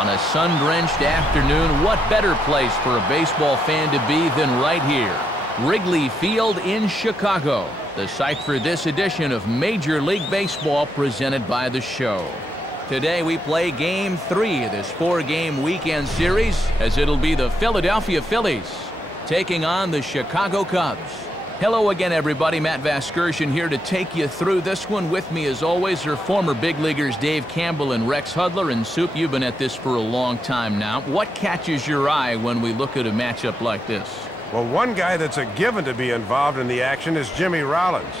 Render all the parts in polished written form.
On a sun-drenched afternoon, what better place for a baseball fan to be than right here? Wrigley Field in Chicago, the site for this edition of Major League Baseball presented by The Show. Today we play Game 3 of this 4-game weekend series, as it'll be the Philadelphia Phillies taking on the Chicago Cubs. Hello again, everybody. Matt Vasgersian here to take you through this one. With me, as always, are former big leaguers Dave Campbell and Rex Hudler. And Soup, you've been at this for a long time now. What catches your eye when we look at a matchup like this? Well, one guy that's a given to be involved in the action is Jimmy Rollins.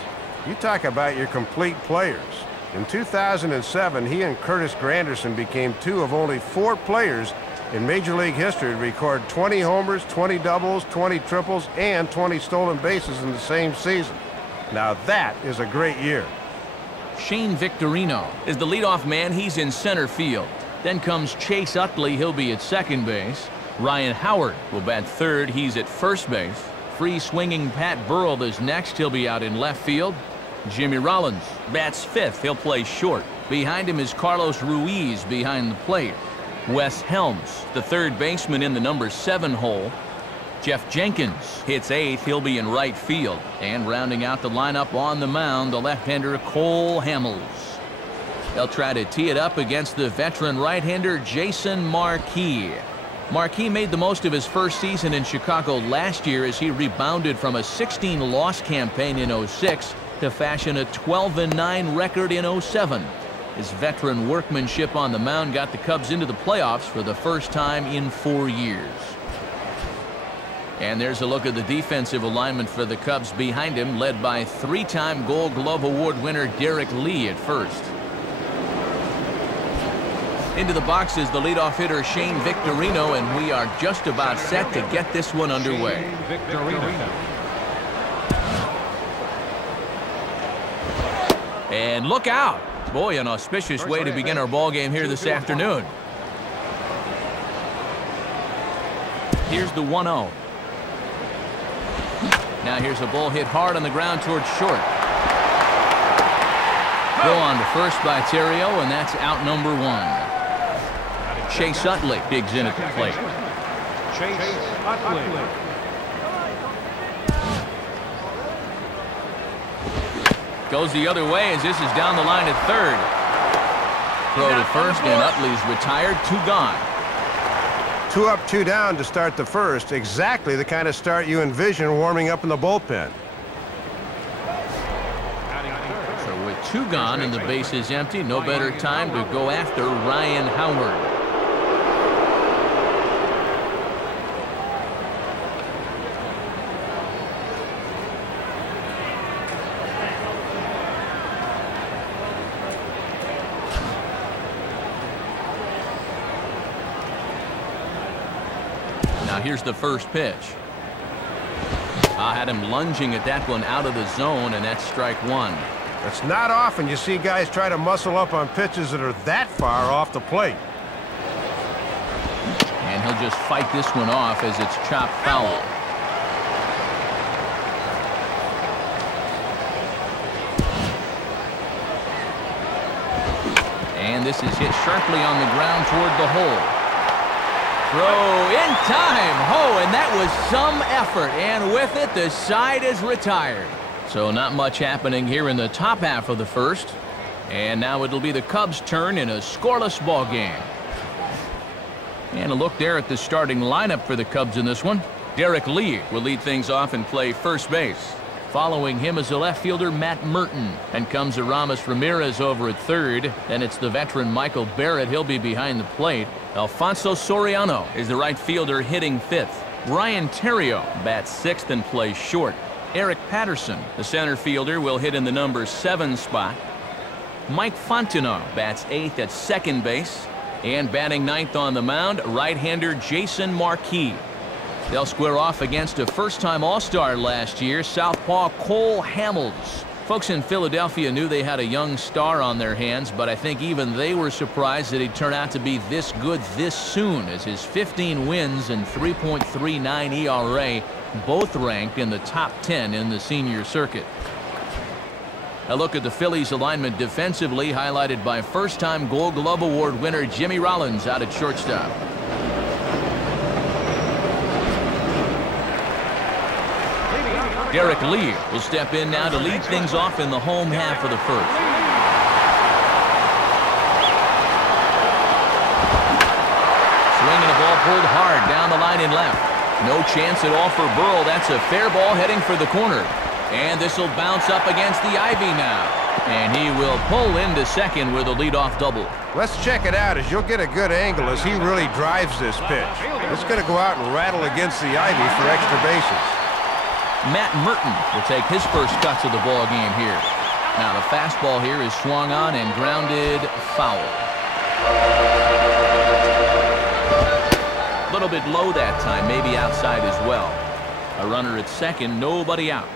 You talk about your complete players. In 2007, he and Curtis Granderson became two of only 4 players in Major League history to record 20 homers, 20 doubles, 20 triples, and 20 stolen bases in the same season. Now that is a great year. Shane Victorino is the leadoff man. He's in center field. Then comes Chase Utley. He'll be at second base. Ryan Howard will bat third. He's at first base. Free swinging Pat Burrell is next. He'll be out in left field. Jimmy Rollins bats fifth. He'll play short. Behind him is Carlos Ruiz behind the plate. Wes Helms, the third baseman in the number 7 hole. Jeff Jenkins hits 8th. He'll be in right field. And rounding out the lineup on the mound, the left-hander Cole Hamels. They'll try to tee it up against the veteran right-hander Jason Marquis. Marquis made the most of his first season in Chicago last year as he rebounded from a 16-loss campaign in 06 to fashion a 12-9 record in 07. His veteran workmanship on the mound got the Cubs into the playoffs for the first time in 4 years. And there's a look at the defensive alignment for the Cubs behind him, led by 3-time Gold Glove Award winner Derek Lee at first. Into the box is the leadoff hitter Shane Victorino, and we are just about set to get this one underway. And look out! Boy, an auspicious way to begin our ball game here this afternoon. Here's the 1-0. Now here's a ball hit hard on the ground towards short. Go on to first by Terrio, and that's out number 1. Chase Utley digs in at the plate. Chase Utley. Goes the other way as this is down the line at third. Throw to first, and Utley's retired. 2 gone. 2 up, 2 down to start the first. Exactly the kind of start you envision warming up in the bullpen. So with 2 gone and the base is empty, no better time to go after Ryan Howard. Now here's the first pitch. I had him lunging at that one out of the zone, and that's strike 1. It's not often you see guys try to muscle up on pitches that are that far off the plate. And he'll just fight this one off as it's chopped foul. And this is hit sharply on the ground toward the hole. Throw in time. Oh, and that was some effort. And with it, the side is retired. So not much happening here in the top half of the first. And now it'll be the Cubs' turn in a scoreless ball game. And a look there at the starting lineup for the Cubs in this one. Derek Lee will lead things off and play first base. Following him is the left fielder Matt Merton. And comes Aramis Ramirez over at third. Then it's the veteran Michael Barrett. He'll be behind the plate. Alfonso Soriano is the right fielder hitting 5th. Ryan Terrio bats 6th and plays short. Eric Patterson, the center fielder, will hit in the number 7 spot. Mike Fontenot bats 8th at second base. And batting 9th on the mound, right-hander Jason Marquis. They'll square off against a first-time All-Star last year, southpaw Cole Hamels. Folks in Philadelphia knew they had a young star on their hands, but I think even they were surprised that he'd turn out to be this good this soon, as his 15 wins and 3.39 ERA both ranked in the top 10 in the senior circuit. A look at the Phillies' alignment defensively, highlighted by first-time Gold Glove Award winner Jimmy Rollins out at shortstop. Derek Lee will step in now to lead things off in the home half of the first. Swinging a ball pulled hard down the line in left. No chance at all for Burrell. That's a fair ball heading for the corner. And this will bounce up against the ivy now. And he will pull into second with a leadoff double. Let's check it out as you'll get a good angle as he really drives this pitch. It's going to go out and rattle against the ivy for extra bases. Matt Merton will take his first cuts of the ball game here. Now the fastball here is swung on and grounded foul. A little bit low that time, maybe outside as well. A runner at second, nobody out.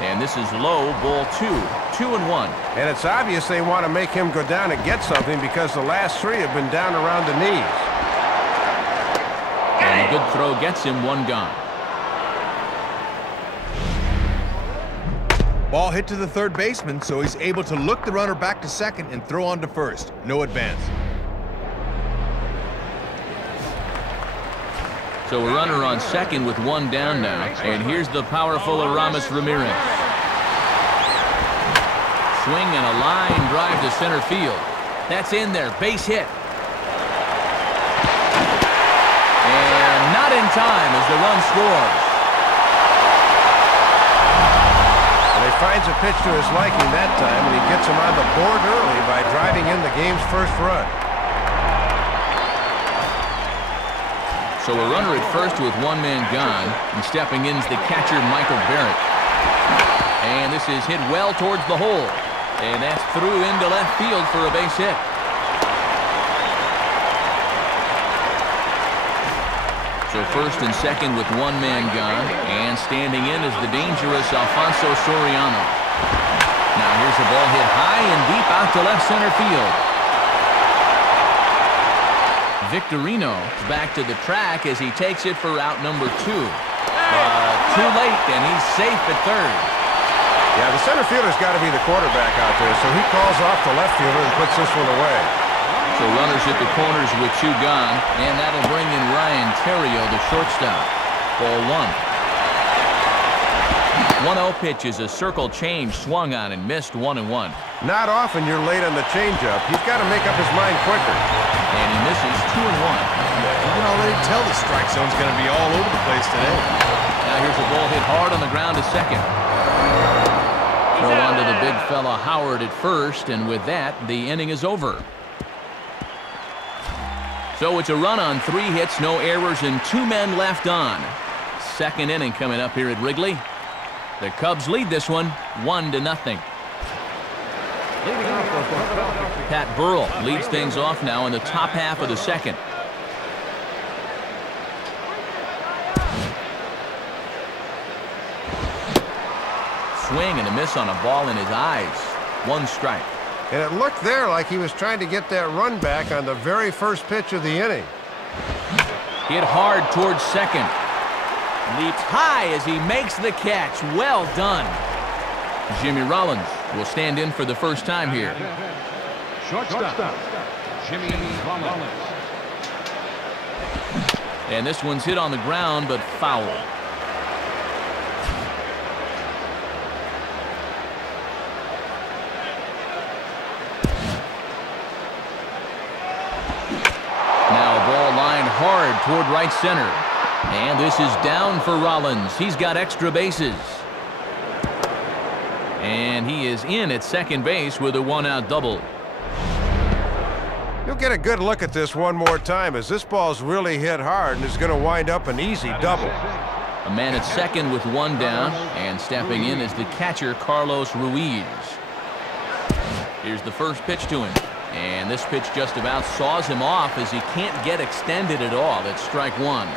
And this is low, ball 2-1. And it's obvious they want to make him go down and get something because the last three have been down around the knees. And a good throw gets him one gone. Ball hit to the third baseman, so he's able to look the runner back to second and throw on to first. No advance. So a runner on second with one down now. And here's the powerful Aramis Ramirez. Swing and a line drive to center field. That's in there. Base hit. And not in time as the run scores. And he finds a pitch to his liking that time, and he gets him on the board early by driving in the game's first run. So a runner at first with one man gone, and stepping in is the catcher Michael Barrett. And this is hit well towards the hole, and that's through into left field for a base hit. So first and second with one man gone, and standing in is the dangerous Alfonso Soriano. Now here's the ball hit high and deep out to left center field. Victorino is back to the track as he takes it for out number 2. Too late, and he's safe at third. Yeah, the center fielder's got to be the quarterback out there, so he calls off the left fielder and puts this one away. So runners at the corners with 2 gone, and that'll bring in Ryan Theriot, the shortstop. Ball 1. 1-0 pitch is a circle change swung on and missed 1-1. Not often you're late on the changeup. He's got to make up his mind quicker. And he misses 2-1. You can already tell the strike zone's going to be all over the place today. Now here's a ball hit hard on the ground to second. Throw on to the big fella Howard at first, and with that, the inning is over. So it's a run on 3 hits, no errors, and 2 men left on. Second inning coming up here at Wrigley. The Cubs lead this one 1-0. Pat Burrell leads things off now in the top half of the second. Swing and a miss on a ball in his eyes. 1 strike. And it looked there like he was trying to get that run back on the very first pitch of the inning. Hit hard towards second. Leaps high as he makes the catch. Well done. Jimmy Rollins will stand in for the first time here. Shortstop, Jimmy Rollins. And this one's hit on the ground, but foul. Now a ball lined hard toward right center. And this is down for Rollins. He's got extra bases. And he is in at second base with a 1-out double. You'll get a good look at this one more time as this ball's really hit hard and is going to wind up an easy double. A man at second with 1 down, and stepping in is the catcher Carlos Ruiz. Here's the first pitch to him. And this pitch just about saws him off as he can't get extended at all. It's strike 1.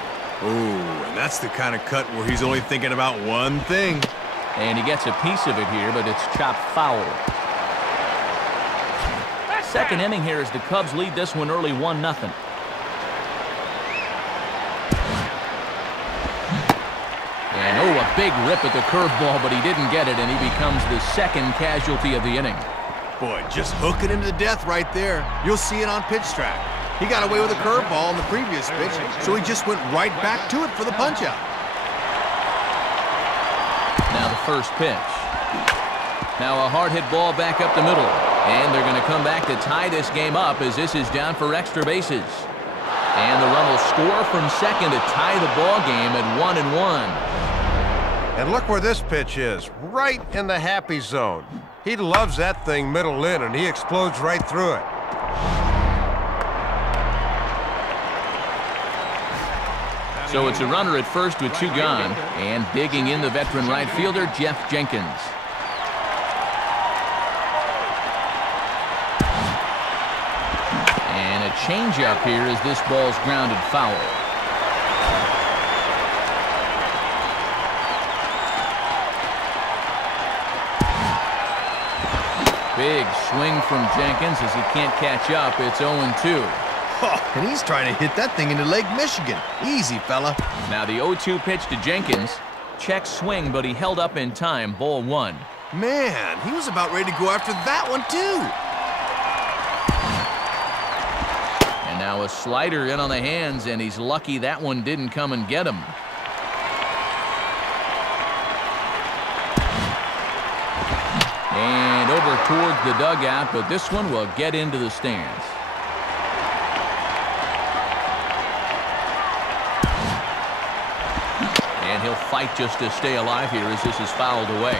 Ooh, and that's the kind of cut where he's only thinking about one thing. And he gets a piece of it here, but it's chopped foul. Second inning here as the Cubs lead this one early 1-0. And a big rip at the curveball, but he didn't get it, and he becomes the second casualty of the inning. Boy, just hooking him to death right there. You'll see it on pitch track. He got away with a curveball on the previous pitch, so he just went right back to it for the punch-out. Now the first pitch. Now a hard-hit ball back up the middle. And they're going to come back to tie this game up as this is down for extra bases. And the run will score from second to tie the ball game at 1-1. And look where this pitch is, right in the happy zone. He loves that thing middle in, and he explodes right through it. So it's a runner at first with 2 gone, and digging in the veteran right fielder, Jeff Jenkins. And a changeup here as this ball's grounded foul. Big swing from Jenkins as he can't catch up. It's 0-2. Oh, and he's trying to hit that thing into Lake Michigan. Easy, fella. Now the 0-2 pitch to Jenkins. Check swing, but he held up in time. Ball 1. Man, he was about ready to go after that one, too. And now a slider in on the hands, and he's lucky that one didn't come and get him. And over towards the dugout, but this one will get into the stands. And he'll fight just to stay alive here as this is fouled away.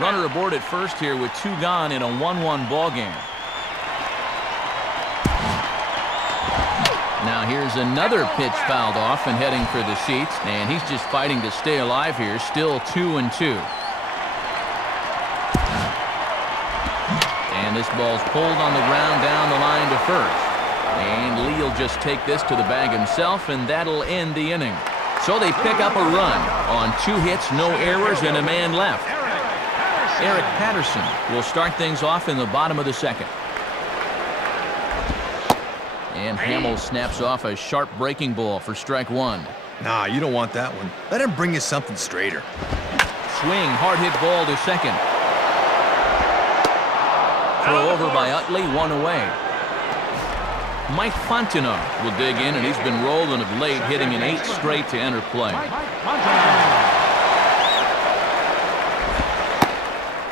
Runner aboard at first here with 2 gone in a 1-1 ball game. Now here's another pitch fouled off and heading for the seats, and he's just fighting to stay alive here. Still 2-2. And this ball's pulled on the ground down the line to first. And Lee will just take this to the bag himself, and that'll end the inning. So they pick up a run on 2 hits, no errors, and a man left. Eric Patterson will start things off in the bottom of the second. And Hamill snaps off a sharp breaking ball for strike 1. Nah, you don't want that one. Let him bring you something straighter. Swing, hard hit ball to second. Throw over by Utley, 1 away. Mike Fontenot will dig in, and he's been rolling of late, hitting an 8 straight to enter play.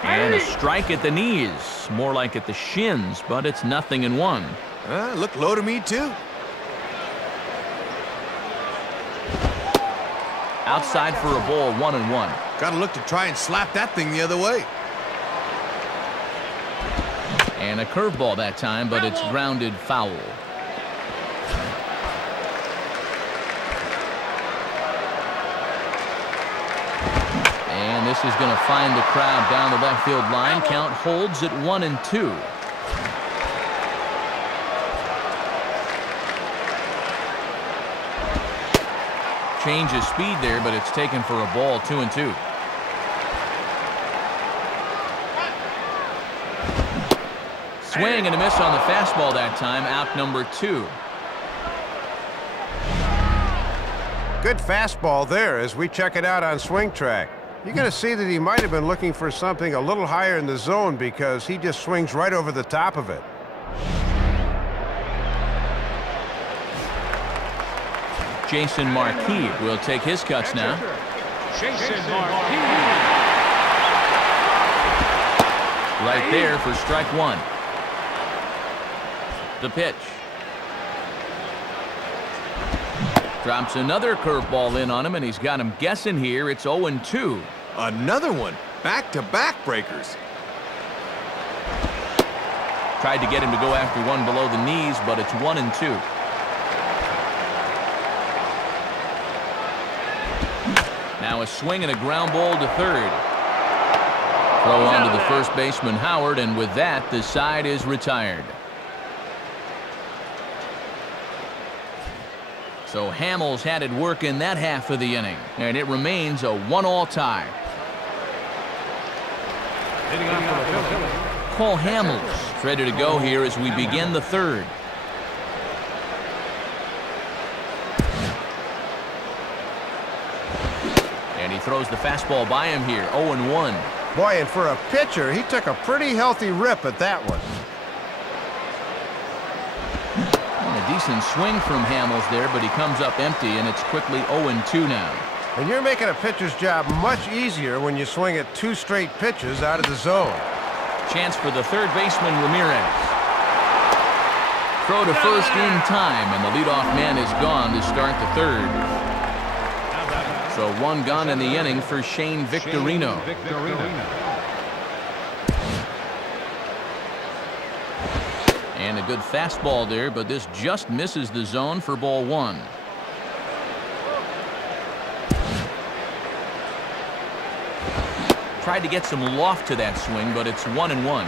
And a strike at the knees, more like at the shins, but it's 0-1. Looked low to me, too. Outside for a ball, 1-1. Got to look to try and slap that thing the other way. And a curveball that time, but it's grounded foul. And this is going to find the crowd down the left field line. Count holds at 1-2. Change of speed there, but it's taken for a ball, 2-2. Swing and a miss on the fastball that time, out number 2. Good fastball there as we check it out on swing track. You're going to see that he might have been looking for something a little higher in the zone because he just swings right over the top of it. Jason Marquis will take his cuts now. Jason Marquis. Right there for strike 1. The pitch. Drops another curveball in on him, and he's got him guessing here. It's 0-2. Another one. Back-to-back breakers. Tried to get him to go after one below the knees, but it's 1-2. Now a swing and a ground ball to third. Throw on to the first baseman, Howard, and with that, the side is retired. So Hamill's had it work in that half of the inning, and it remains a 1-all tie. Cole Hamels ready to go here as we begin the third. And he throws the fastball by him here, 0-1. Boy, and for a pitcher, he took a pretty healthy rip at that one. And a decent swing from Hamels there, but he comes up empty, and it's quickly 0-2 now. And you're making a pitcher's job much easier when you swing at 2 straight pitches out of the zone. Chance for the third baseman, Ramirez. Throw to first in time, and the leadoff man is gone to start the third. So 1 gone in the inning for Shane Victorino. And a good fastball there, but this just misses the zone for ball 1. Tried to get some loft to that swing, but it's 1-1.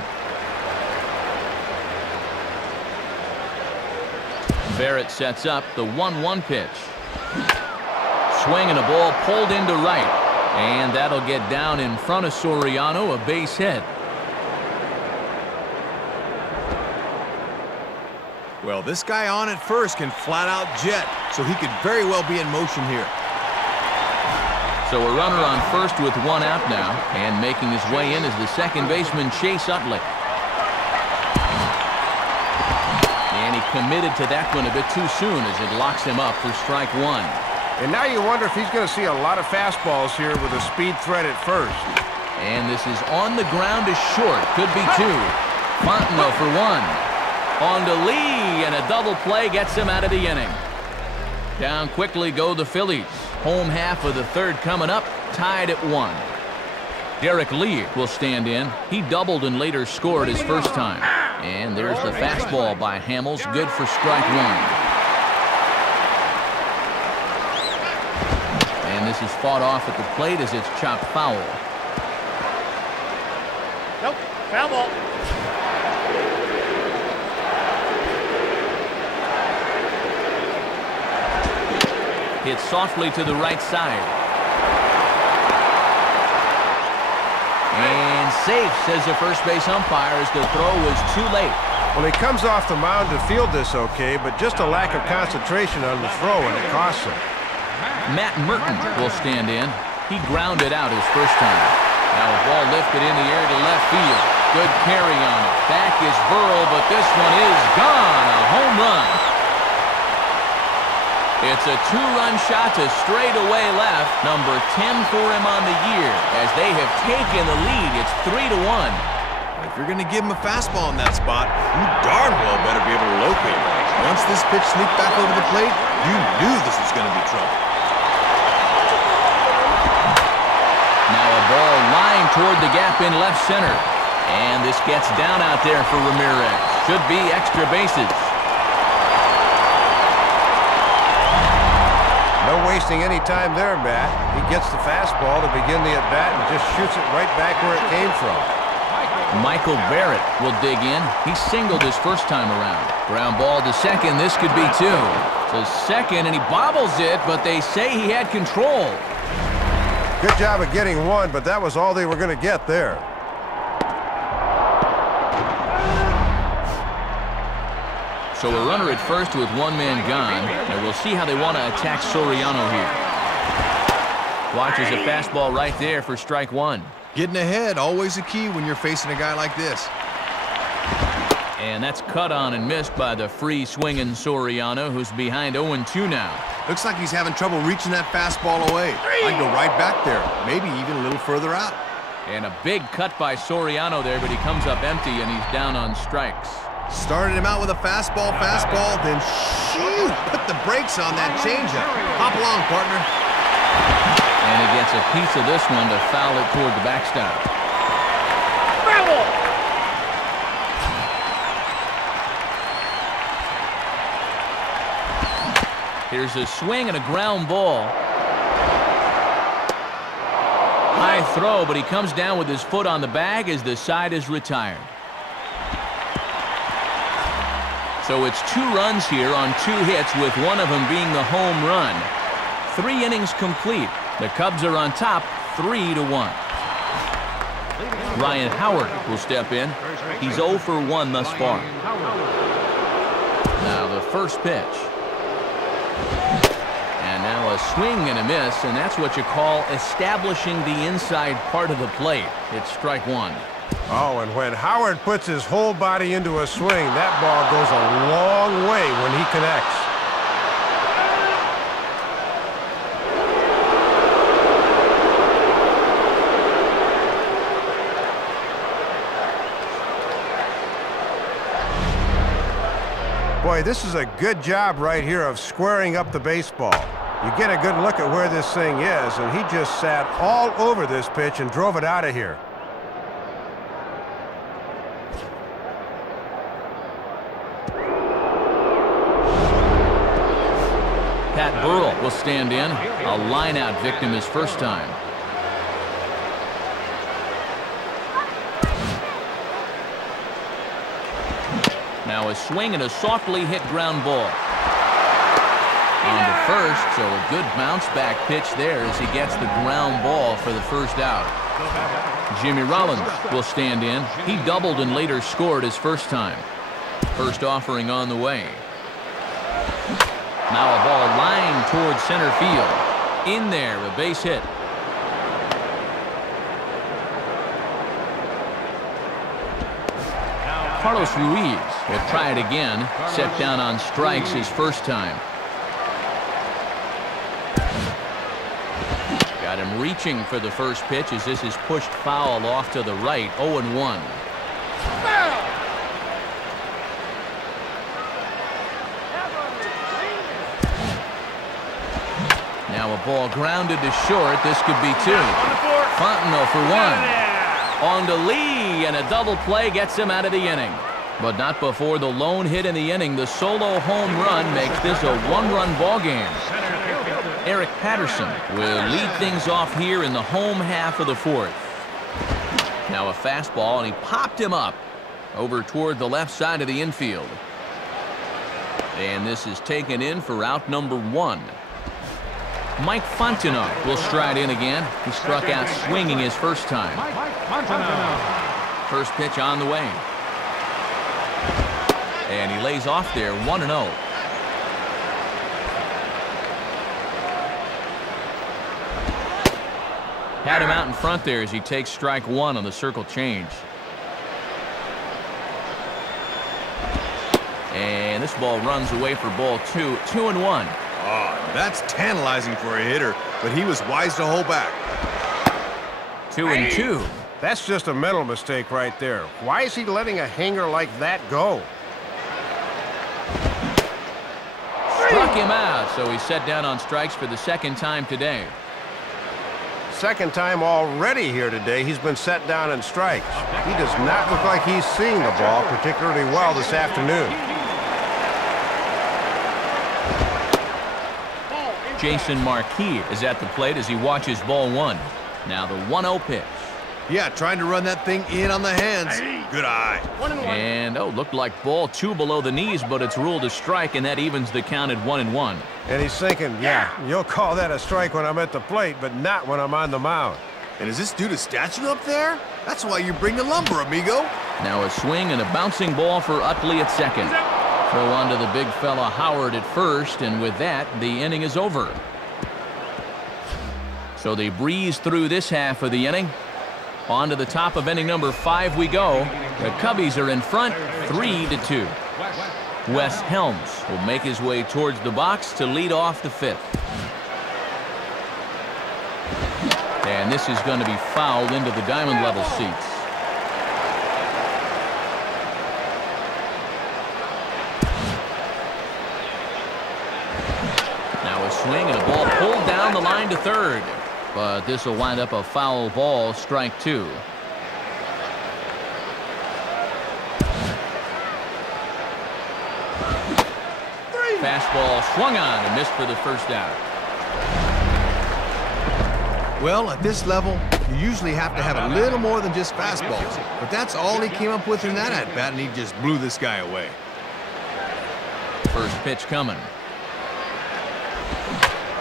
Barrett sets up the 1-1 pitch. Swing and a ball pulled into right. And that'll get down in front of Soriano, a base hit. Well, this guy on at first can flat out jet, so he could very well be in motion here. So a runner on first with 1 out now, and making his way in is the second baseman, Chase Utley. And he committed to that one a bit too soon as it locks him up for strike 1. And now you wonder if he's going to see a lot of fastballs here with a speed threat at first. And this is on the ground to short. Could be 2. Fontenot for 1. On to Lee, and a double play gets him out of the inning. Down quickly go the Phillies. Home half of the third coming up, tied at 1. Derek Lee will stand in. He doubled and later scored his first time. And there's the fastball by Hamels, good for strike 1. And this is fought off at the plate as it's chopped foul. Nope, foul ball. Hit softly to the right side. And safe, says the first base umpire, as the throw was too late. Well, he comes off the mound to field this okay, but just a lack of concentration on the throw, and it costs him. Matt Merton will stand in. He grounded out his first time. Now a ball lifted in the air to left field. Good carry on it. Back is Burrell, but this one is gone. A home run. It's a 2-run shot to straightaway left. Number 10 for him on the year. As they have taken the lead, it's 3-1. If you're going to give him a fastball in that spot, you darn well better be able to locate it. Once this pitch sneaked back over the plate, you knew this was going to be trouble. Now a ball lined toward the gap in left center. And this gets down out there for Ramirez. Should be extra bases. No wasting any time there, Matt. He gets the fastball to begin the at-bat and just shoots it right back where it came from. Michael Barrett will dig in. He singled his first time around. Ground ball to second. This could be 2. To second, and he bobbles it, but they say he had control. Good job of getting 1, but that was all they were going to get there. So a runner at first with 1 man gone, and we'll see how they want to attack Soriano here. Watches a fastball right there for strike 1. Getting ahead, always a key when you're facing a guy like this. And that's cut on and missed by the free-swinging Soriano, who's behind 0-2 now. Looks like he's having trouble reaching that fastball away. I'd go right back there, maybe even a little further out. And a big cut by Soriano there, but he comes up empty, and he's down on strikes. Started him out with a fastball, then shoot, put the brakes on that changeup. Hop along, partner. And he gets a piece of this one to foul it toward the backstop. Foul! Here's a swing and a ground ball. High throw, but he comes down with his foot on the bag as the side is retired. So it's 2 runs here on 2 hits, with one of them being the home run. 3 innings complete. The Cubs are on top, 3-1. Ryan Howard will step in. He's 0 for 1 thus far. Now the first pitch. And now a swing and a miss, and that's what you call establishing the inside part of the plate. It's strike one. Oh, and when Howard puts his whole body into a swing, that ball goes a long way when he connects. Boy, this is a good job right here of squaring up the baseball. You get a good look at where this thing is, and he just sat all over this pitch and drove it out of here. Pat Burrell will stand in. A line-out victim his first time. Now a swing and a softly hit ground ball. On to first, so a good bounce-back pitch there as he gets the ground ball for the first out. Jimmy Rollins will stand in. He doubled and later scored his first time. First offering on the way. Now a ball lined towards center field. In there, a base hit. Carlos Ruiz will try it again. Set down on strikes his first time. Got him reaching for the first pitch as this is pushed foul off to the right. 0-1. Now a ball grounded to short. This could be two. Fontenot for one. On to Lee, and a double play gets him out of the inning. But not before the lone hit in the inning. The solo home run makes this a one-run ball game. Eric Patterson will lead things off here in the home half of the fourth. Now a fastball, and he popped him up over toward the left side of the infield. And this is taken in for out number one. Mike Fontenot will stride in again. He struck out swinging his first time. First pitch on the way. And he lays off there, 1-0. Had him out in front there as he takes strike one on the circle change. And this ball runs away for ball two. 2-1. Oh, that's tantalizing for a hitter, but he was wise to hold back. 2-2. That's just a mental mistake right there. Why is he letting a hanger like that go? Struck him out, so he's set down on strikes for the second time today. Second time already here today. He's been set down in strikes. He does not look like he's seeing the ball particularly well this afternoon. Jason Marquis is at the plate as he watches ball one. Now the 1-0 pitch. Yeah, trying to run that thing in on the hands. Good eye. And, looked like ball two below the knees, but it's ruled a strike, and that evens the count at 1-1. And he's thinking, yeah, you'll call that a strike when I'm at the plate, but not when I'm on the mound. And is this dude's statue up there? That's why you bring the lumber, amigo. Now a swing and a bouncing ball for Utley at second. Throw on to the big fella Howard at first, and with that, the inning is over. So they breeze through this half of the inning. On to the top of inning number 5 we go. The Cubbies are in front, 3-2. Wes Helms will make his way towards the box to lead off the 5th. And this is going to be fouled into the diamond level seats. Now a swing and a ball pulled down the line to third. But this will wind up a foul ball, strike two. Fastball swung on and missed for the first out. Well, at this level, you usually have to have a little more than just fastballs. But that's all he came up with in that at-bat, and he just blew this guy away. First pitch coming.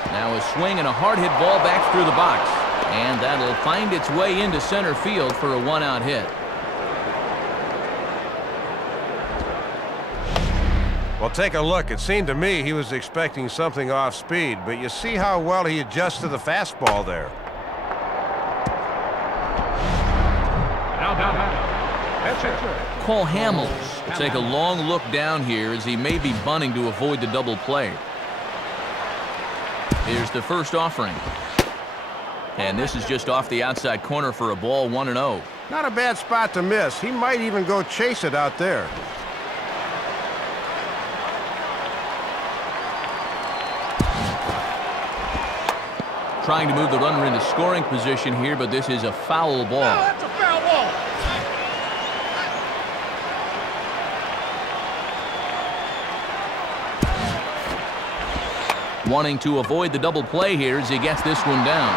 Now a swing and a hard-hit ball back through the box. And that'll find its way into center field for a one-out hit. Well, take a look. It seemed to me he was expecting something off speed, but you see how well he adjusts to the fastball there. Cole Hamels will take a long look down here as he may be bunting to avoid the double play. Here's the first offering. And this is just off the outside corner for a ball, 1-0. Not a bad spot to miss. He might even go chase it out there. Trying to move the runner into scoring position here, but this is a foul ball. Oh, that's a foul ball. Wanting to avoid the double play here as he gets this one down.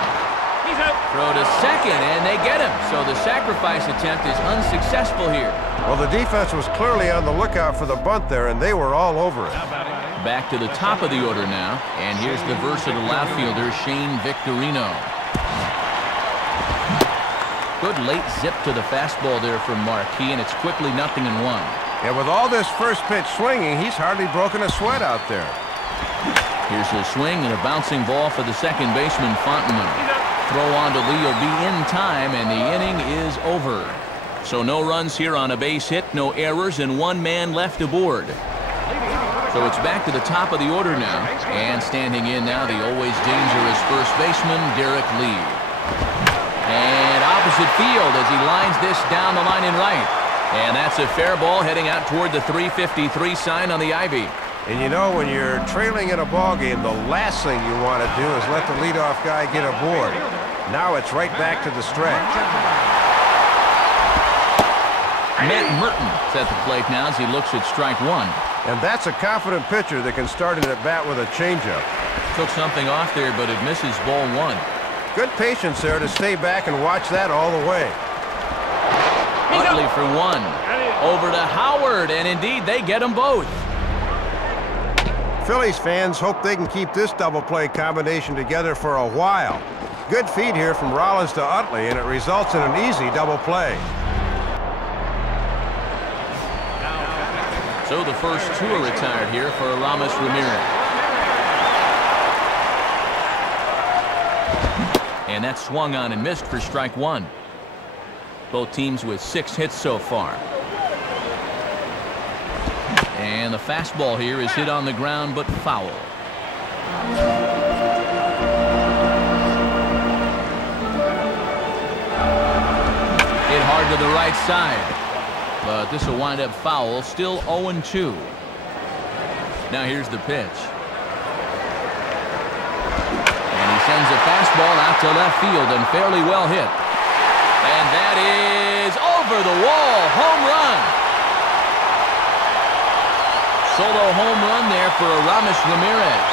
He's out. Throw to second, and they get him. So the sacrifice attempt is unsuccessful here. Well, the defense was clearly on the lookout for the bunt there, and they were all over it. Back to the top of the order now, and here's the versatile outfielder, Shane Victorino. Good late zip to the fastball there from Marquis, and it's quickly 0-1. And with all this first pitch swinging, he's hardly broken a sweat out there. Here's a swing and a bouncing ball for the second baseman, Fontenot. Throw on to Lee will be in time, and the inning is over. So no runs here on a base hit, no errors, and one man left aboard. So it's back to the top of the order now, and standing in now, the always dangerous first baseman, Derek Lee. And opposite field as he lines this down the line in right. And that's a fair ball heading out toward the 353 sign on the Ivy. And you know, when you're trailing in a ball game, the last thing you want to do is let the leadoff guy get aboard. Now it's right back to the stretch. Matt Merton is at the plate now as he looks at strike one. And that's a confident pitcher that can start an at-bat with a changeup. Took something off there, but it misses ball one. Good patience there to stay back and watch that all the way. Utley for one. Over to Howard, and indeed they get them both. Phillies fans hope they can keep this double play combination together for a while. Good feed here from Rollins to Utley, and it results in an easy double play. So the first two are retired here for Aramis Ramirez. And that swung on and missed for strike one. Both teams with 6 hits so far. And the fastball here is hit on the ground, but foul. Hit hard to the right side. But this will wind up foul, still 0-2. Now here's the pitch. And he sends a fastball out to left field and fairly well hit. And that is over the wall, home run. Solo home run there for Aramis Ramirez,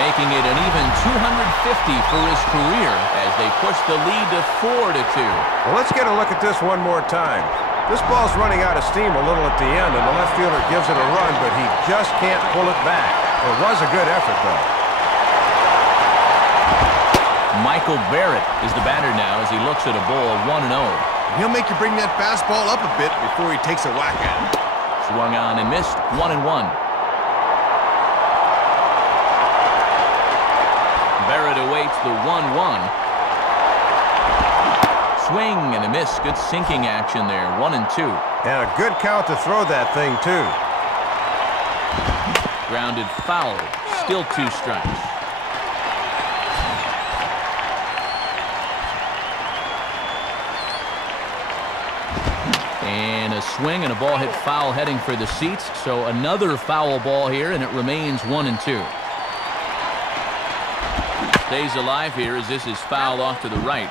making it an even 250 for his career as they push the lead to 4-2. Well, let's get a look at this one more time. This ball's running out of steam a little at the end, and the left fielder gives it a run, but he just can't pull it back. It was a good effort, though. Michael Barrett is the batter now as he looks at a ball 1-0. He'll make you bring that fastball up a bit before he takes a whack at it. Swung on and missed, 1-1. Barrett awaits the 1-1. Swing and a miss. Good sinking action there. 1-2. And a good count to throw that thing, too. Grounded foul. Still 2 strikes. And a swing and a ball hit foul heading for the seats. So another foul ball here, and it remains 1-2. Stays alive here as this is fouled off to the right.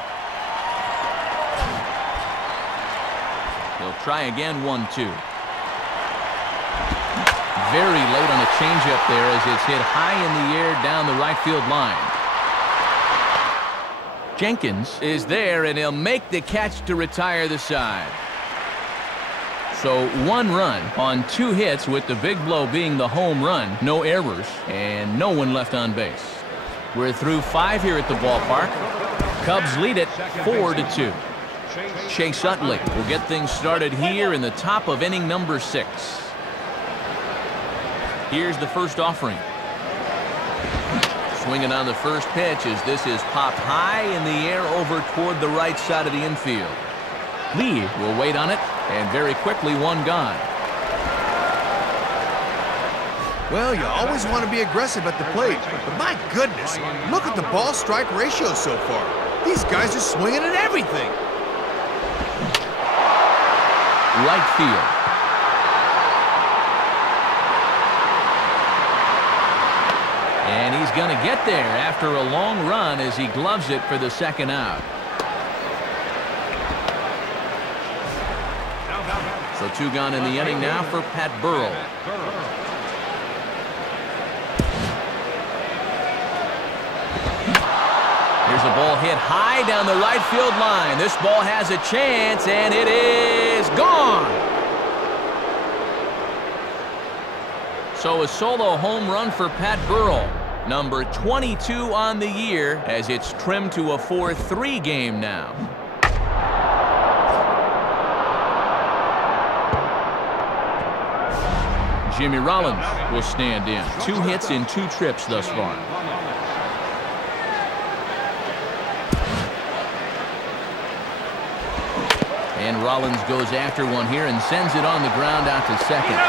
They'll try again, 1-2. Very late on a changeup there as it's hit high in the air down the right field line. Jenkins is there, and he'll make the catch to retire the side. So 1 run on 2 hits, with the big blow being the home run. No errors, and no one left on base. We're through 5 here at the ballpark. Cubs lead it 4-2. Chase Utley will get things started here in the top of inning number 6. Here's the first offering. Swinging on the first pitch as this is popped high in the air over toward the right side of the infield. Lee will wait on it, and very quickly one gone. Well, you always want to be aggressive at the plate, but my goodness, look at the ball-strike ratio so far. These guys are swinging at everything. Right field. And he's going to get there after a long run as he gloves it for the second out. So 2 gone in the inning now for Pat Burrell. Here's a ball hit high down the right field line. This ball has a chance, and it is gone. So a solo home run for Pat Burrell. Number 22 on the year as it's trimmed to a 4-3 game now. Jimmy Rollins will stand in. 2 hits in 2 trips thus far. And Rollins goes after one here and sends it on the ground out to second.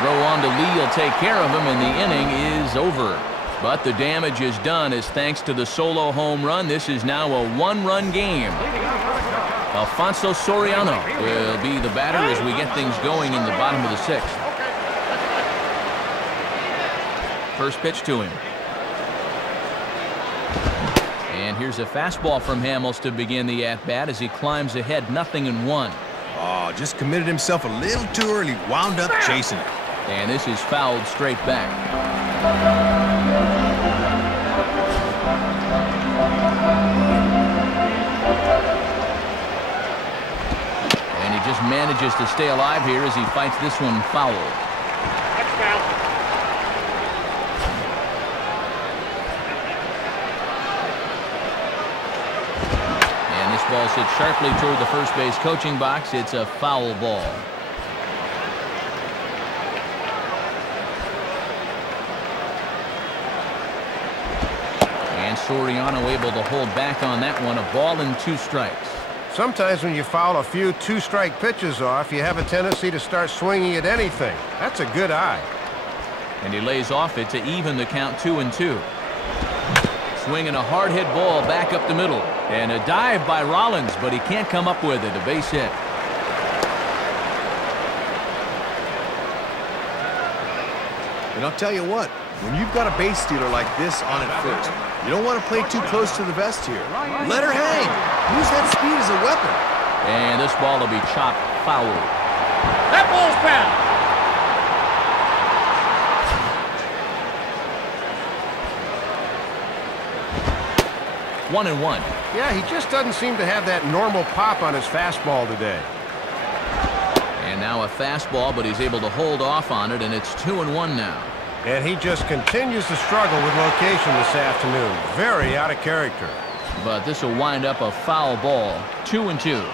Throw on to Lee will take care of him, and the inning is over. But the damage is done as thanks to the solo home run, this is now a 1-run game. Alfonso Soriano will be the batter as we get things going in the bottom of the 6th. First pitch to him. And here's a fastball from Hamels to begin the at-bat as he climbs ahead 0-1. Oh, just committed himself a little too early, wound up chasing it. And this is fouled straight back. And he just manages to stay alive here as he fights this one foul. That's foul. And this ball hits sharply toward the first base coaching box. It's a foul ball. Soriano able to hold back on that one. A ball and 2 strikes. Sometimes when you foul a few 2-strike pitches off, you have a tendency to start swinging at anything. That's a good eye. And he lays off it to even the count 2-2. Swinging a hard hit ball back up the middle. And a dive by Rollins, but he can't come up with it. A base hit. And I'll tell you what, when you've got a base stealer like this on at first, you don't want to play too close to the vest here. Let her hang. Use that speed as a weapon. And this ball will be chopped foul. That ball's foul. 1-1. Yeah, he just doesn't seem to have that normal pop on his fastball today. And now a fastball, but he's able to hold off on it, and it's 2-1 now. And he just continues to struggle with location this afternoon. Very out of character. But this will wind up a foul ball. 2-2.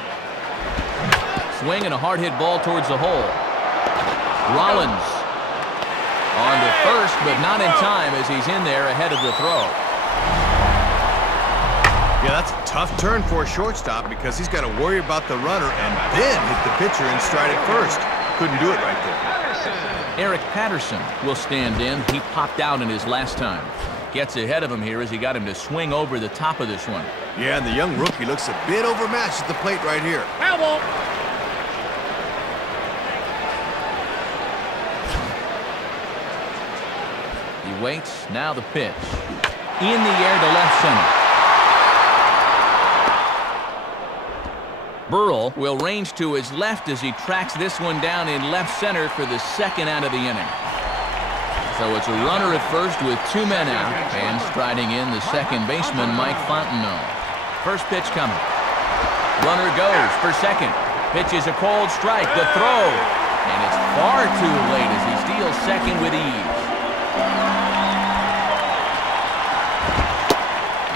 Swing and a hard hit ball towards the hole. Rollins on to first, but not in time as he's in there ahead of the throw. Yeah, that's a tough turn for a shortstop because he's got to worry about the runner and then hit the pitcher in stride at first. Couldn't do it right there. Eric Patterson will stand in. He popped out in his last time. Gets ahead of him here as he got him to swing over the top of this one. Yeah, and the young rookie looks a bit overmatched at the plate right here. Foul ball. He waits. Now the pitch. In the air to left center. Burrell will range to his left as he tracks this one down in left center for the second out of the inning. So it's a runner at first with 2 men out, and striding in the second baseman, Mike Fontenot. First pitch coming. Runner goes for second. Pitch is a cold strike. The throw. And it's far too late as he steals second with ease.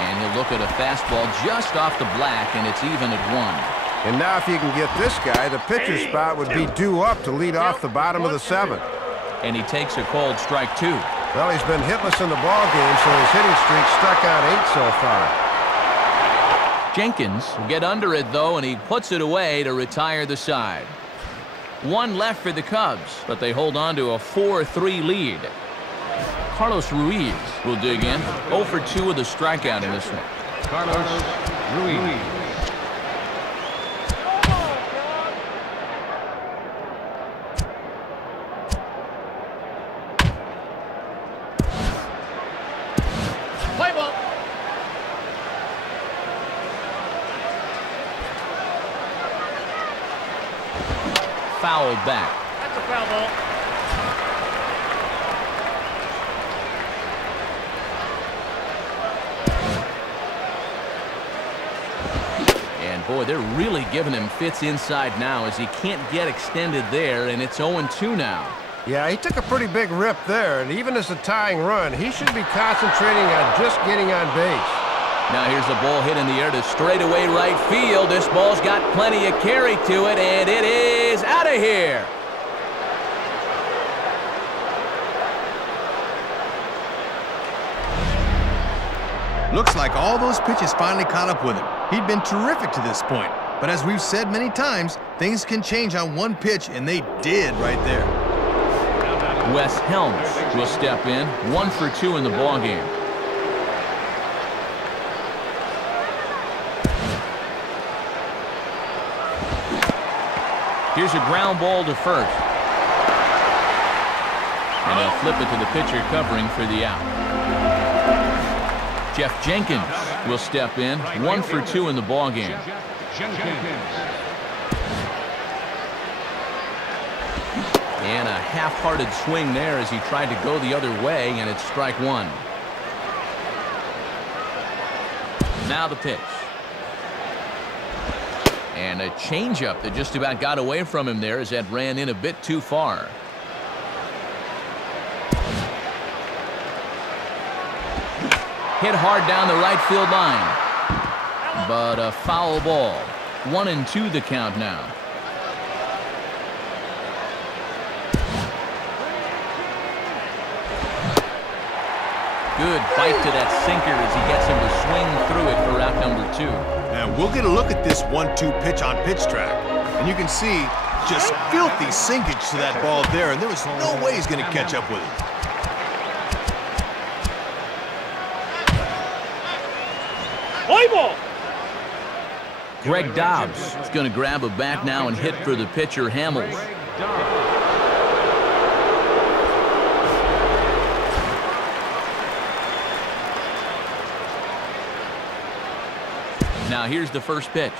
And he'll look at a fastball just off the black, and it's even at 1. And now if you can get this guy, the pitcher spot would be due up to lead off the bottom of the 7th. and he takes a called strike 2. Well, he's been hitless in the ball game, so his hitting streak stuck out 8 so far. Jenkins will get under it, though, and he puts it away to retire the side. 1 left for the Cubs, but they hold on to a 4-3 lead. Carlos Ruiz will dig in. 0 for 2 with a strikeout in this one. Carlos Ruiz. Play ball. Fouled back. That's a foul ball. And boy, they're really giving him fits inside now as he can't get extended there, and it's 0-2 now. Yeah, he took a pretty big rip there, and even as a tying run, he should be concentrating on just getting on base. Now here's the ball hit in the air to straightaway right field. This ball's got plenty of carry to it, and it is out of here. Looks like all those pitches finally caught up with him. He'd been terrific to this point, but as we've said many times, things can change on one pitch, and they did right there. Wes Helms will step in. 1 for 2 in the ballgame. Here's a ground ball to first. And they'll flip it to the pitcher covering for the out. Jeff Jenkins will step in. 1 for 2 in the ballgame. And a half-hearted swing there as he tried to go the other way, and it's strike 1. Now the pitch. And a changeup that just about got away from him there as that ran in a bit too far. Hit hard down the right field line. But a foul ball. 1-2 the count now. Good bite to that sinker as he gets him to swing through it for out number 2. And we'll get a look at this 1-2 pitch on pitch track. And you can see just filthy sinkage to that ball there, and there was no way he's going to catch up with it. Play ball. Greg Dobbs is going to grab a bat now and hit for the pitcher, Hamels. Now here's the first pitch.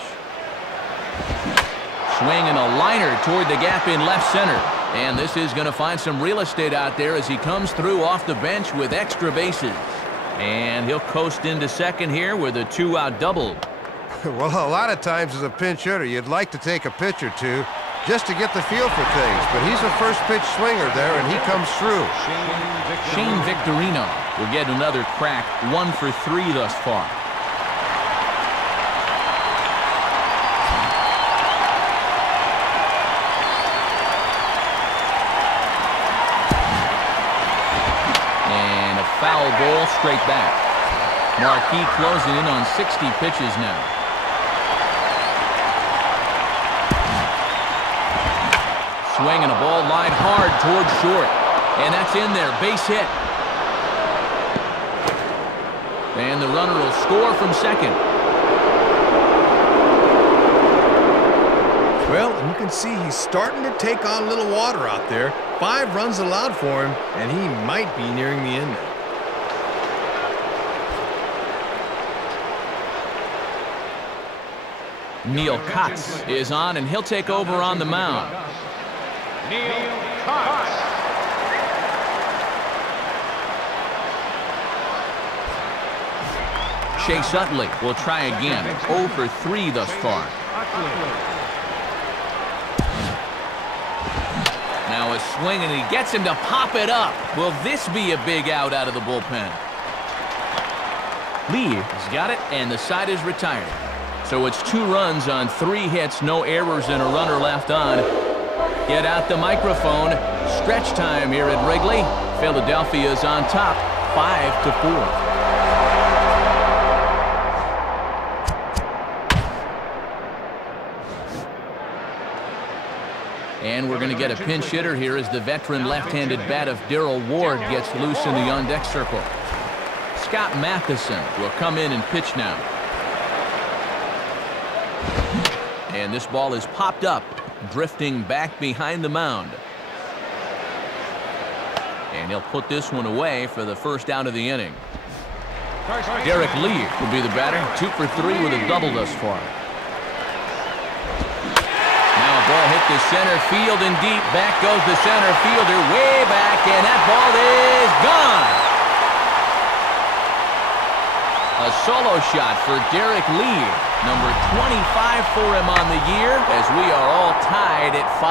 Swinging a liner toward the gap in left center. And this is going to find some real estate out there as he comes through off the bench with extra bases. And he'll coast into second here with a 2-out double. Well, a lot of times as a pinch hitter, you'd like to take a pitch or two just to get the feel for things. But he's a first pitch swinger there, and he comes through. Shane Victorino will get another crack. 1 for 3 thus far. Foul ball straight back. Marquis closing in on 60 pitches now. Swinging a ball line hard towards short. And that's in there. Base hit. And the runner will score from second. Well, and you can see he's starting to take on a little water out there. 5 runs allowed for him, and he might be nearing the end now. Neil Kotz is on, and he'll take over on the mound. Neil Kotz. Chase Utley will try again. 0 for 3 thus far. Now a swing, and he gets him to pop it up. Will this be a big out of the bullpen? Lee has got it, and the side is retired. So it's 2 runs on 3 hits, no errors, and a runner left on. Get out the microphone. stretch time here at Wrigley. Philadelphia's on top, 5-4. And we're going to get a pinch hitter here as the veteran left-handed bat of Darrell Ward gets loose in the on-deck circle. Scott Matheson will come in and pitch now. And this ball is popped up, drifting back behind the mound. And he'll put this one away for the first out of the inning. Derek Lee will be the batter, 2 for 3 with a double thus far. Ball hit the center field and deep. Back goes the center fielder way back, and that ball is gone. A solo shot for Derek Lee, number 25 for him on the year, as we are all tied at 5.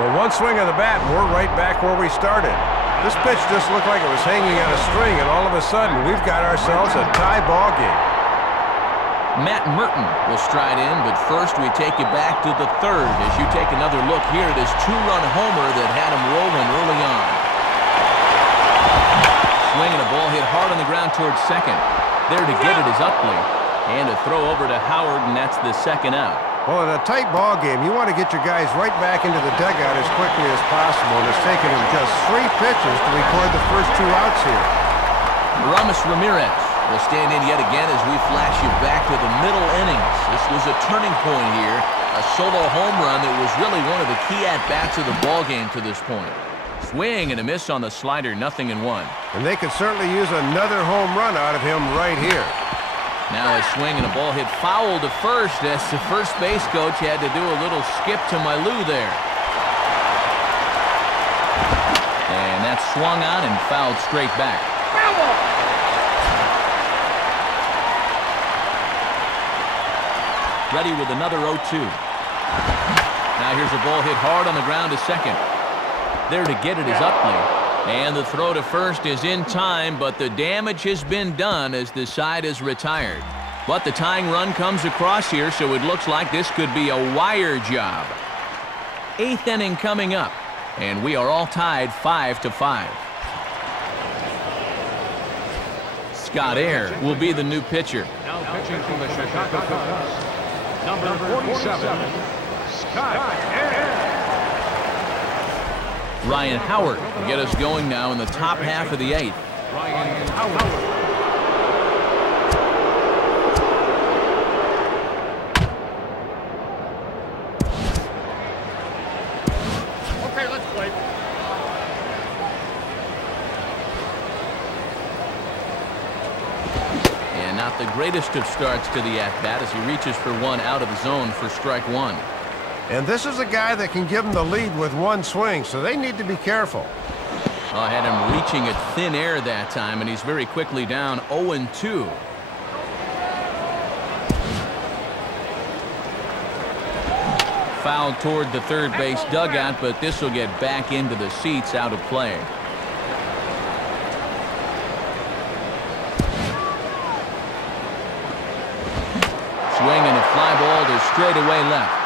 Well, one swing of the bat, and we're right back where we started. This pitch just looked like it was hanging on a string, and all of a sudden, we've got ourselves a tie ball game. Matt Merton will stride in, but first we take you back to the third as you take another look here at his 2-run homer that had him rolling early on. Swinging a ball hit hard on the ground towards second. There to get it is Utley, and a throw over to Howard, and that's the second out. Well, in a tight ball game, you want to get your guys right back into the dugout as quickly as possible, and it's taken him just 3 pitches to record the first 2 outs here. Ramis Ramirez will stand in yet again as we flash you back to the middle innings. This was a turning point here, a solo home run that was really one of the key at-bats of the ball game to this point. Swing and a miss on the slider, 0-1. And they could certainly use another home run out of him right here. Now a swing and a ball hit foul to first as the first base coach had to do a little skip to Milou there. And that's swung on and fouled straight back. Ready with another 0-2. Now here's a ball hit hard on the ground to second. There to get it is Utley. And the throw to first is in time, but the damage has been done as the side is retired. But the tying run comes across here, so it looks like this could be a wire job. 8th inning coming up, and we are all tied 5-5. Scott Air will be the new pitcher. Now pitching for the Chicago Cubs, number 47, Scott Air. Ryan Howard will get us going now in the top half of the 8th. Ryan Howard. Okay, let's play. And not the greatest of starts to the at-bat as he reaches for one out of the zone for strike 1. And this is a guy that can give them the lead with one swing, so they need to be careful. I had him reaching at thin air that time, and he's very quickly down 0-2. Foul toward the third base dugout, but this will get back into the seats, out of play. Swing and a fly ball to straightaway left.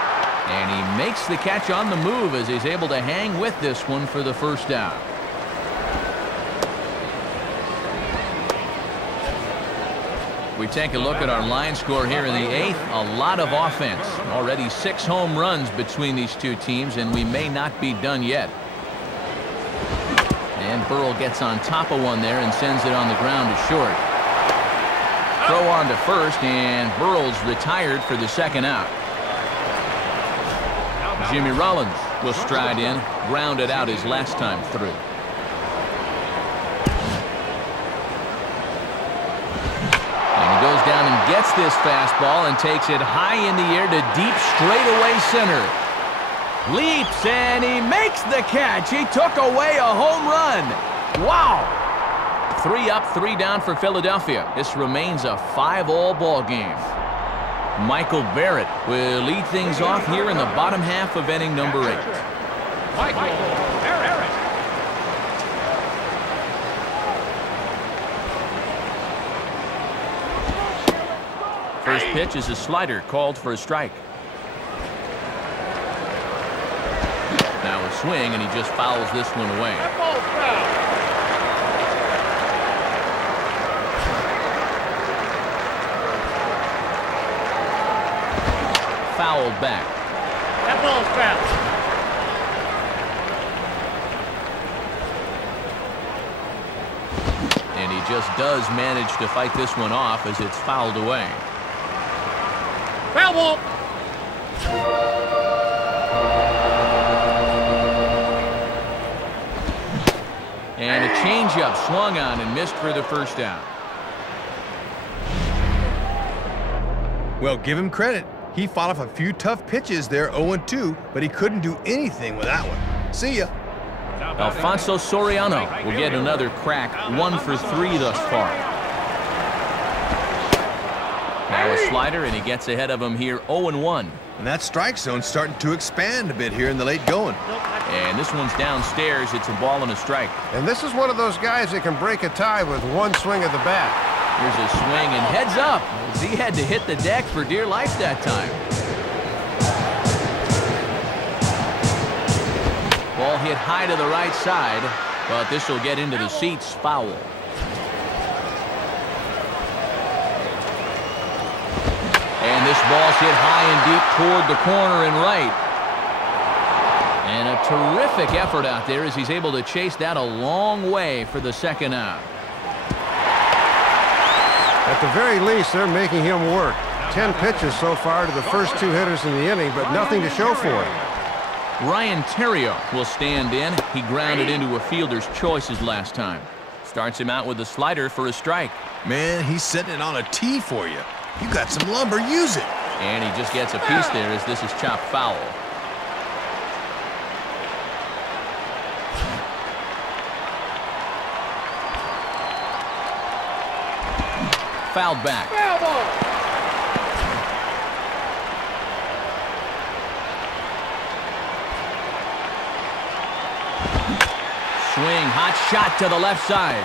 And he makes the catch on the move as he's able to hang with this one for the first out. We take a look at our line score here in the 8th. A lot of offense. Already 6 home runs between these two teams, and we may not be done yet. And Burrell gets on top of one there and sends it on the ground to short. Throw on to first, and Burrell's retired for the second out. Jimmy Rollins will stride in, grounded out his last time through. And he goes down and gets this fastball and takes it high in the air to deep straightaway center. Leaps and he makes the catch. He took away a home run. Wow! 3 up, 3 down for Philadelphia. This remains a 5-all ball game. Michael Barrett will lead things off here in the bottom half of inning number 8. Michael Barrett. First pitch is a slider called for a strike. Now a swing, and he just fouls this one away. That ball's foul. Fouled back. That ball's foul. And he just does manage to fight this one off as it's fouled away. Foul ball. And a changeup swung on and missed for the first out. Well, give him credit. He fought off a few tough pitches there, 0-2, but he couldn't do anything with that one. See ya. Alfonso Soriano will get another crack, 1 for 3 thus far. Now a slider, and he gets ahead of him here, 0-1. And that strike zone's starting to expand a bit here in the late going. And this one's downstairs. It's a ball and a strike. And this is one of those guys that can break a tie with one swing of the bat. Here's a swing and heads up, as he had to hit the deck for dear life that time. Ball hit high to the right side, but this will get into the seats, foul. And this ball's hit high and deep toward the corner and right. And a terrific effort out there as he's able to chase that a long way for the second out. At the very least, they're making him work. 10 pitches so far to the first 2 hitters in the inning, but nothing to show for it. Ryan Terrio will stand in. He grounded into a fielder's choices last time. Starts him out with a slider for a strike. Man, he's setting it on a tee for you. You got some lumber, use it. And he just gets a piece there as this is chopped foul. Fouled back. Foul ball. Swing, hot shot to the left side.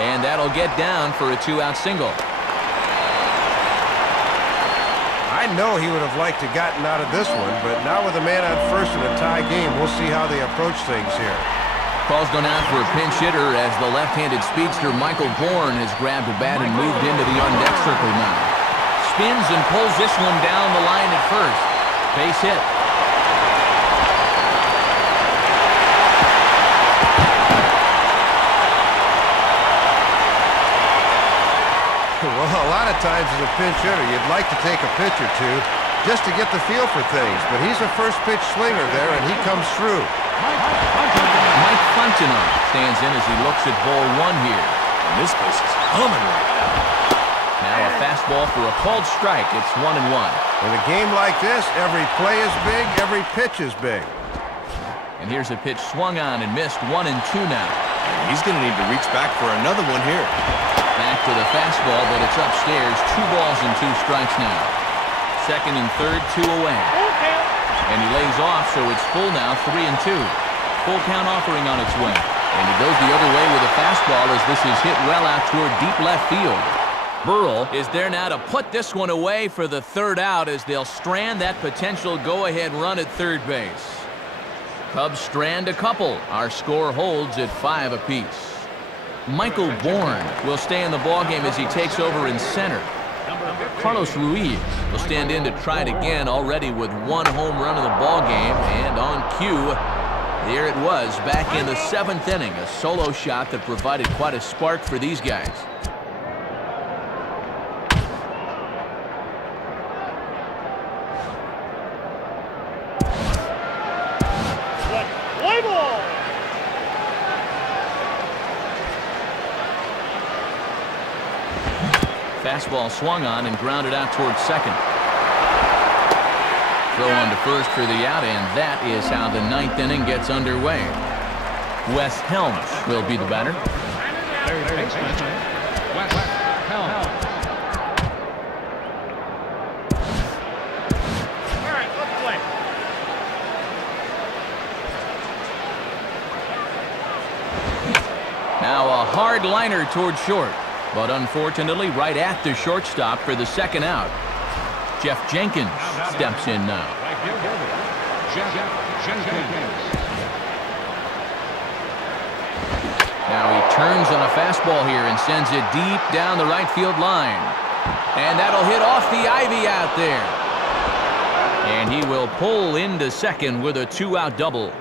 And that'll get down for a 2-out single. I know he would have liked to gotten out of this one, but now with a man on first in a tie game, we'll see how they approach things here. Call's gone out for a pinch hitter as the left-handed speedster Michael Bourne has grabbed a bat and moved into the on-deck circle now. Spins and pulls this one down the line at first. Base hit. Well, a lot of times as a pinch hitter, you'd like to take a pitch or two just to get the feel for things, but he's a first-pitch swinger there, and he comes through. Mike Fontenot stands in as he looks at ball 1 here. And this place is humming right now. Now a fastball for a called strike. It's 1-1. In a game like this, every play is big, every pitch is big. And here's a pitch swung on and missed, 1-2 now. And he's going to need to reach back for another one here. Back to the fastball, but it's upstairs. 2 balls and 2 strikes now. Second and third, 2 away. And he lays off, so it's full now, 3-2. Full count offering on its way. And he goes the other way with a fastball as this is hit well out toward deep left field. Burrell is there now to put this one away for the 3rd out as they'll strand that potential go-ahead run at third base. Cubs strand a couple. Our score holds at 5 apiece. Michael Bourne will stay in the ballgame as he takes over in center. Carlos Ruiz will stand in to try it again, already with 1 home run in the ballgame, and on cue, there it was, back in the 7th inning, a solo shot that provided quite a spark for these guys. Play ball. Fastball swung on and grounded out towards second. Throw on to first for the out, and that is how the 9th inning gets underway. Wes Helms will be the batter. Third baseman, Wes Helms. All right, let's play. Now a hard liner towards short, but unfortunately right at the shortstop for the 2nd out. Jeff Jenkins steps in now. Jeff Jenkins. Now he turns on a fastball here and sends it deep down the right field line. And that'll hit off the ivy out there. And he will pull into second with a 2-out double.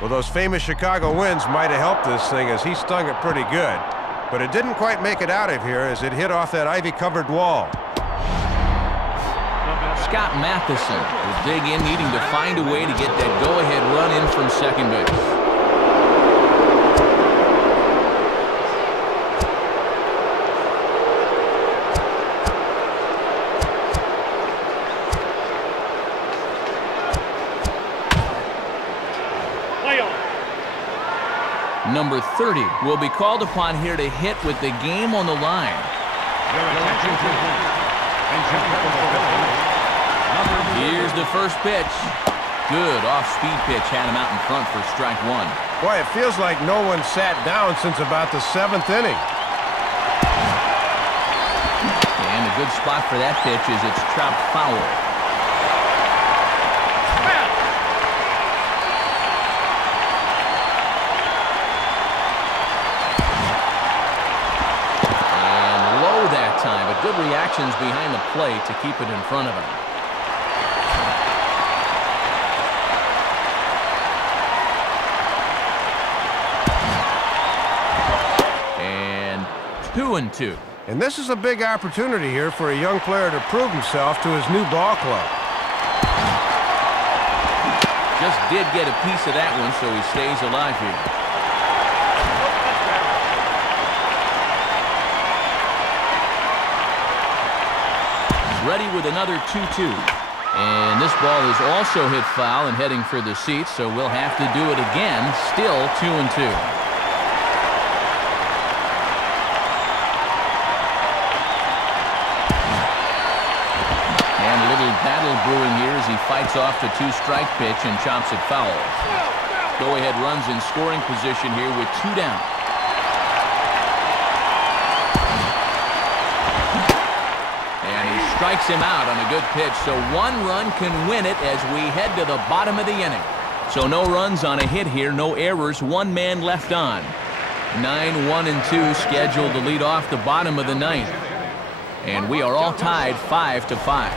Well, those famous Chicago winds might have helped this thing as he stung it pretty good. But it didn't quite make it out of here as it hit off that ivy-covered wall. Scott Matheson will dig in, needing to find a way to get that go-ahead run in from second base. Number 30 will be called upon here to hit with the game on the line. Here's the first pitch. Good off-speed pitch, had him out in front for strike one. Boy, it feels like no one sat down since about the 7th inning. And a good spot for that pitch is it's chopped foul. Good reactions behind the plate to keep it in front of him. And 2-2. And this is a big opportunity here for a young player to prove himself to his new ball club. Just did get a piece of that one, so he stays alive here. Ready with another 2-2. And this ball is also hit foul and heading for the seats, so we'll have to do it again. Still 2-2. And a little battle brewing here as he fights off the 2-strike pitch and chops it foul. Go-ahead runs in scoring position here with 2 down. Strikes him out on a good pitch, so 1 run can win it as we head to the bottom of the inning. So no runs on a hit here, no errors, 1 man left on. 9-1-2 scheduled to lead off the bottom of the 9th. And we are all tied 5-5.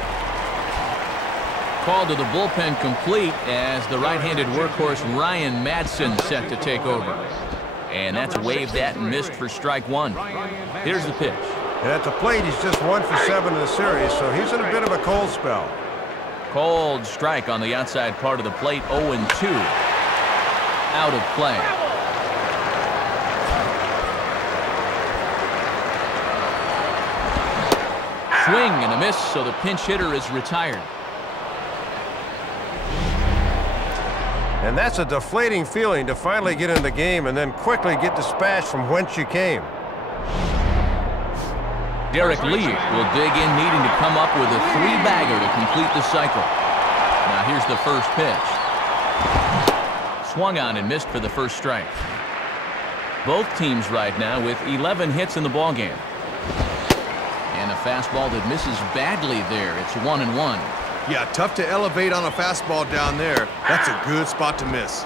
Call to the bullpen complete as the right-handed workhorse Ryan Madsen set to take over. And that's waved that and missed for strike 1. Here's the pitch. And at the plate, he's just 1 for 7 in the series, so he's in a bit of a cold spell. Cold strike on the outside part of the plate, 0-2. Out of play. Swing and a miss, so the pinch hitter is retired. And that's a deflating feeling to finally get in the game and then quickly get dispatched from whence you came. Derek Lee will dig in, needing to come up with a 3-bagger to complete the cycle. Now here's the first pitch. Swung on and missed for the first strike. Both teams right now with 11 hits in the ballgame. And a fastball that misses badly there. It's 1-1. Yeah, tough to elevate on a fastball down there. That's a good spot to miss.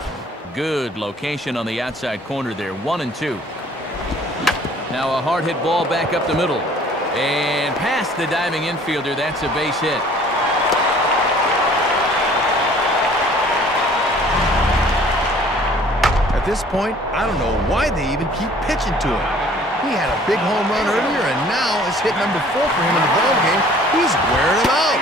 Good location on the outside corner there, 1-2. Now a hard hit ball back up the middle. And past the diving infielder, that's a base hit. At this point, I don't know why they even keep pitching to him. He had a big home run earlier, and now it's hit number 4 for him in the ballgame. He's wearing him out.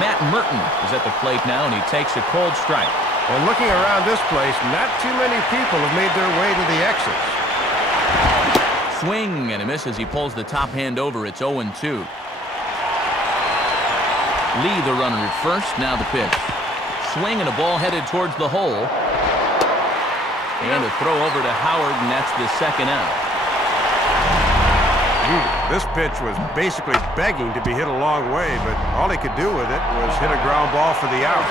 Matt Merton is at the plate now, and he takes a cold strike. Well, looking around this place, not too many people have made their way to the exits. Swing and a miss as he pulls the top hand over. It's 0-2. Lee the runner at first. Now the pitch. Swing and a ball headed towards the hole. And a throw over to Howard, and that's the second out. This pitch was basically begging to be hit a long way, but all he could do with it was hit a ground ball for the out.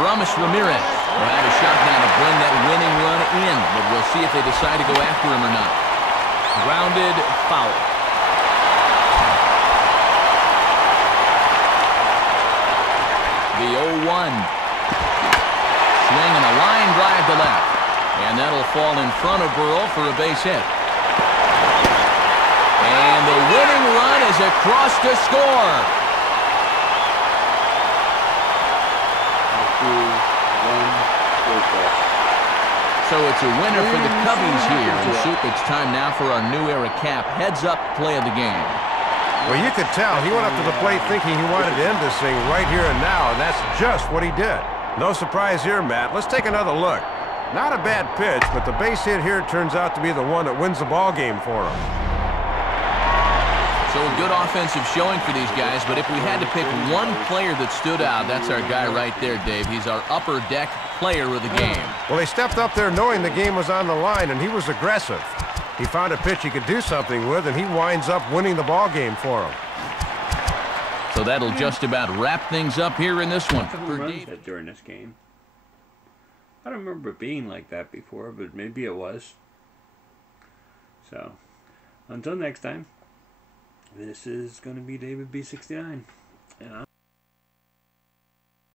Aramis Ramirez will have a shot now to bring that winning run in, but we'll see if they decide to go after him or not. Grounded foul. The 0-1. swing and a line drive to left. And that'll fall in front of Burrell for a base hit. And the winning run is across to score. So it's a winner for the Cubbies here. And Soup, it's time now for our new era cap heads-up play of the game. Well, you could tell he went up to the plate thinking he wanted to end this thing right here and now, and that's just what he did. No surprise here, Matt. Let's take another look. Not a bad pitch, but the base hit here turns out to be the one that wins the ball game for him. So a good offensive showing for these guys, but if we had to pick one player that stood out, that's our guy right there, Dave. He's our upper deck player of the game. Well, he stepped up there knowing the game was on the line, and he was aggressive. He found a pitch he could do something with, and he winds up winning the ball game for him. So that'll just about wrap things up here in this one. During this game. I don't remember it being like that before, but maybe it was. So, until next time, this is going to be David B69. And